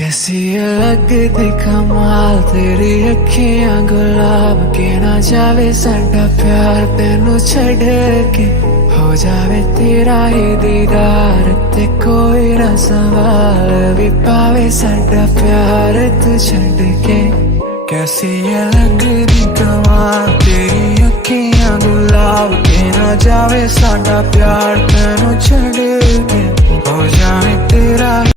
कैसी अलग दी कमाल तेरी अखियां गुलाब के ना जावे साडा प्यार तेनू छड़ के हो जावे तेरा ही दीदार ते कोई ना सवाल भी पावे साडा प्यार तू छड़ के। कैसी अलग दी कमाल तेरी अखियां गुलाब के ना जावे साडा प्यार तेनू छड़ के हो जावे तेरा